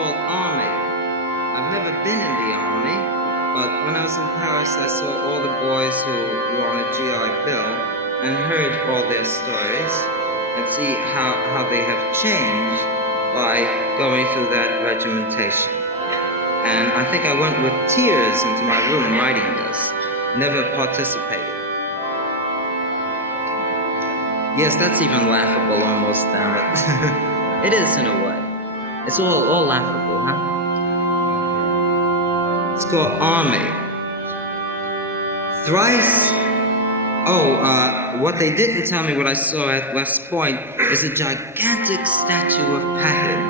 called Army. I've never been in the Army, but when I was in Paris, I saw all the boys who were on a GI Bill and heard all their stories and see how they have changed by going through that regimentation. And I think I went with tears into my room writing this, never participated. Yes, that's even laughable almost, damn it. It is in a way. It's all laughable, huh? It's called Army. Thrice. What they didn't tell me, what I saw at West Point, is a gigantic statue of Patton.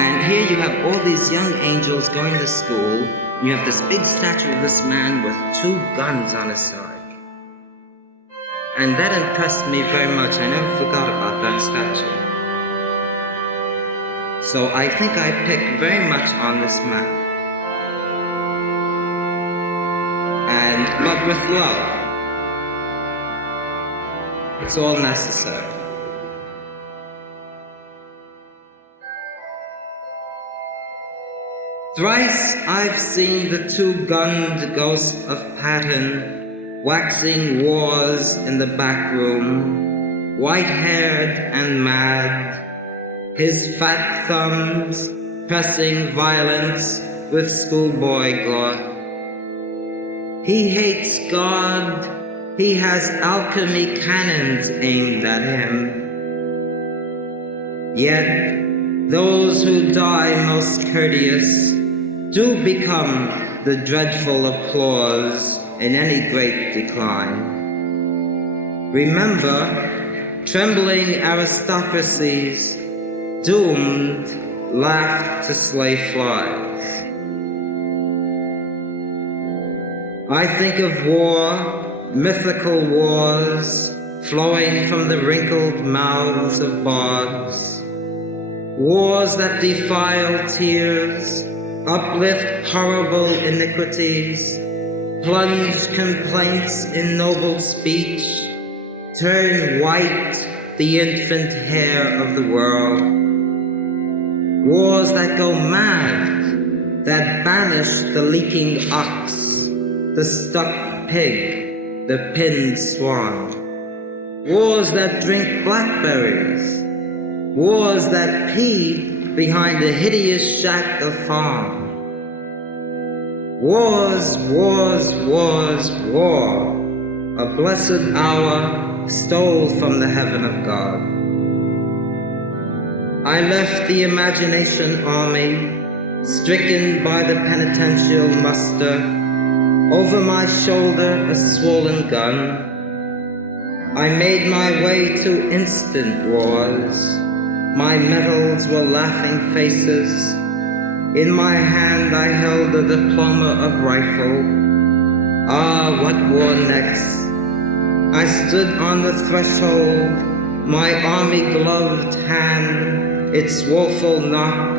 And here you have all these young angels going to school, and you have this big statue of this man with 2 guns on his side. And that impressed me very much. I never forgot about that statue. So I think I picked very much on this man. But with love. It's all necessary. Thrice I've seen the 2-gunned ghost of Patton waxing wars in the back room, white-haired and mad, his fat thumbs pressing violence with schoolboy glot. He hates God, he has alchemy cannons aimed at him. Yet those who die most courteous do become the dreadful applause in any great decline. Remember, trembling aristocracies, doomed, laughed to slay flies. I think of war, mythical wars, flowing from the wrinkled mouths of bards. Wars that defile tears, uplift horrible iniquities, plunge complaints in noble speech, turn white the infant hair of the world. Wars that go mad, that banish the leaking ox, the stuck pig, the pinned swan. Wars that drink blackberries, wars that pee behind a hideous shack of farm. Wars, wars, wars, war. A blessed hour stole from the heaven of God. I left the imagination army, stricken by the penitential muster. Over my shoulder a swollen gun. I made my way to instant wars. My medals were laughing faces. In my hand I held a diploma of rifle. Ah, what war next? I stood on the threshold, my army-gloved hand, its woeful knock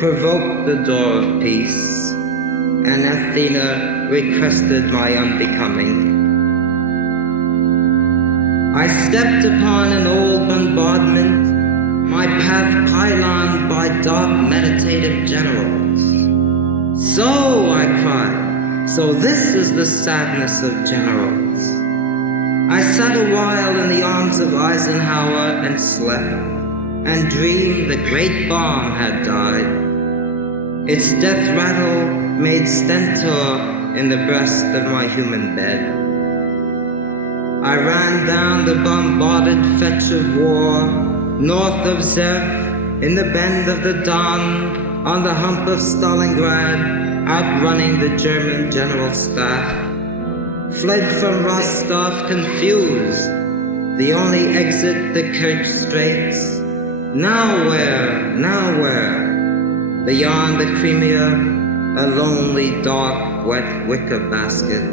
provoked the door of peace, and Athena requested my unbecoming. I stepped upon an old bombardment, my path pyloned by dark meditative generals. So, I cried, so this is the sadness of generals. I sat a while in the arms of Eisenhower and slept, and dreamed the great bomb had died. Its death rattle made stentor in the breast of my human bed. I ran down the bombarded fetch of war, north of Zeph, in the bend of the Don, on the hump of Stalingrad, outrunning the German general staff. Fled from Rostov confused, the only exit the Kerch Straits. Now where, now where? Beyond the Crimea, a lonely, dark, wet wicker basket.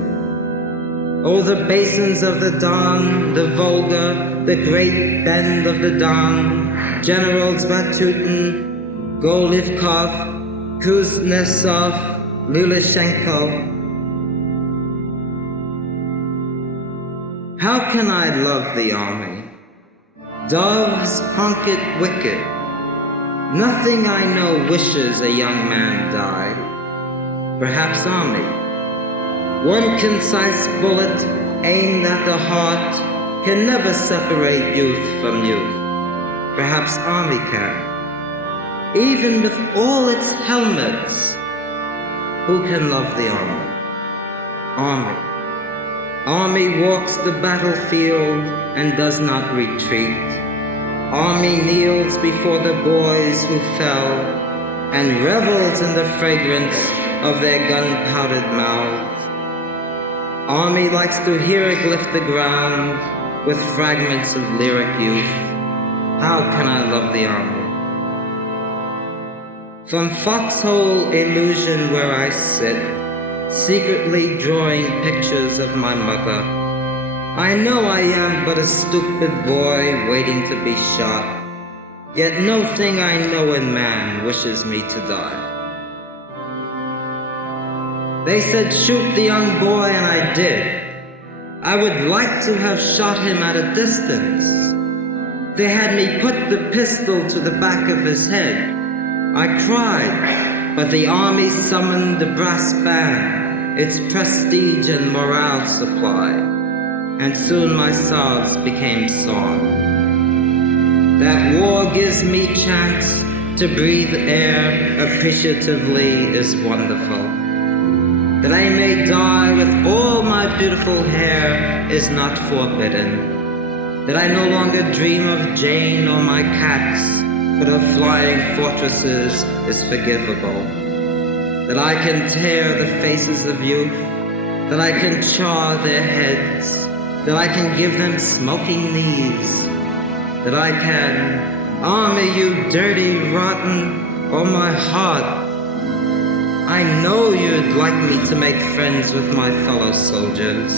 Oh, the basins of the Don, the Volga, the great bend of the Don, Generals Vatutin, Golivkov, Kuznetsov, Lulishenko. How can I love the army? Doves honk it wicked. Nothing I know wishes a young man died. Perhaps army. One concise bullet aimed at the heart can never separate youth from youth. Perhaps army can. Even with all its helmets, who can love the army? Army. Army walks the battlefield and does not retreat. Army kneels before the boys who fell and revels in the fragrance of their gun-powdered mouths. Army likes to hear it lift the ground with fragments of lyric youth. How can I love the army? From foxhole illusion where I sit, secretly drawing pictures of my mother, I know I am but a stupid boy waiting to be shot, yet no thing I know in man wishes me to die. They said shoot the young boy, and I did. I would like to have shot him at a distance. They had me put the pistol to the back of his head. I cried, but the army summoned the brass band, its prestige and morale supply, and soon my sobs became song. That war gives me chance to breathe air appreciatively is wonderful. That I may die with all my beautiful hair is not forbidden. That I no longer dream of Jane or my cats, but of flying fortresses is forgivable. That I can tear the faces of youth, that I can char their heads, that I can give them smoking knees, that I can, army you dirty, rotten, oh my heart. I know you'd like me to make friends with my fellow soldiers,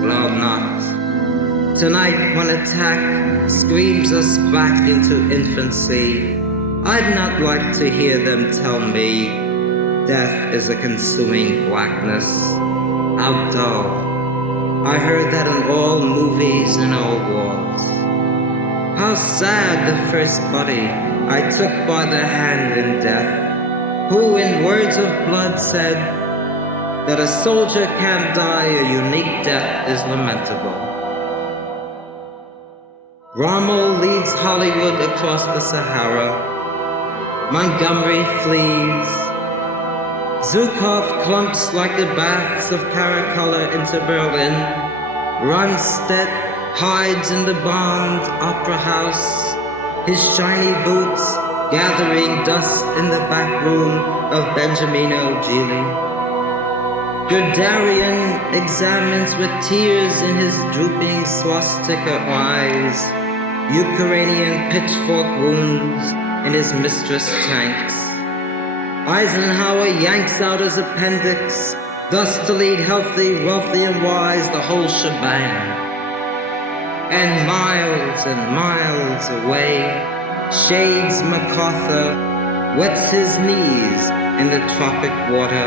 but I'll not. Tonight, when attack screams us back into infancy, I'd not like to hear them tell me death is a consuming blackness. How dull. I heard that in all movies and all wars. How sad the first buddy I took by the hand in death, who in words of blood said that a soldier can't die a unique death is lamentable. Rommel leads Hollywood across the Sahara. Montgomery flees. Zukov clumps like the baths of Caracolor into Berlin. Ronstedt hides in the Bond Opera House, his shiny boots gathering dust in the back room of Benjamino Gili. Guderian examines with tears in his drooping swastika eyes Ukrainian pitchfork wounds in his mistress tanks. Eisenhower yanks out his appendix, thus to lead healthy, wealthy, and wise the whole shebang. And miles away, Shades MacArthur wets his knees in the tropic water,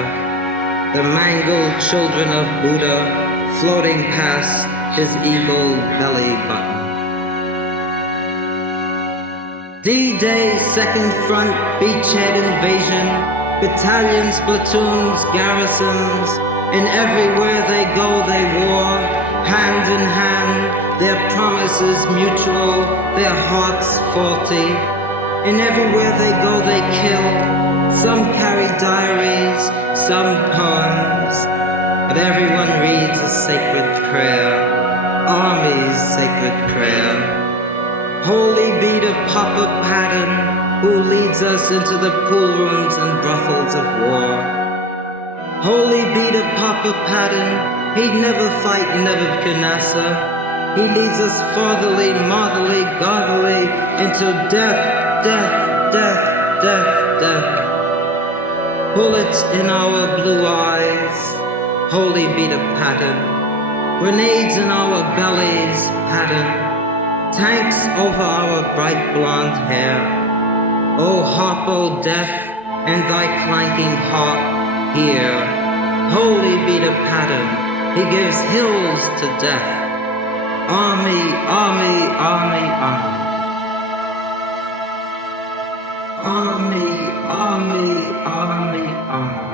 the mangled children of Buddha floating past his evil belly button. D-Day, Second Front, beachhead invasion, battalions, platoons, garrisons, and everywhere they go they war, hand in hand, their promises mutual, their hearts faulty. And everywhere they go they kill, some carry diaries, some poems, but everyone reads a sacred prayer, Army's sacred prayer. Holy be the Papa Patton, who leads us into the pool rooms and brothels of war. Holy be the Papa Patton, he'd never fight Nebuchadnezzar. He leads us fartherly, motherly, godly into death, death, death, death, death. Bullets in our blue eyes, holy be the Patton. Grenades in our bellies, Patton. Tanks over our bright blonde hair. O Harpo death, and thy clanking harp here. Holy be the Patton, he gives hills to death. Army, army, army, army. on me, on me, on me, on me.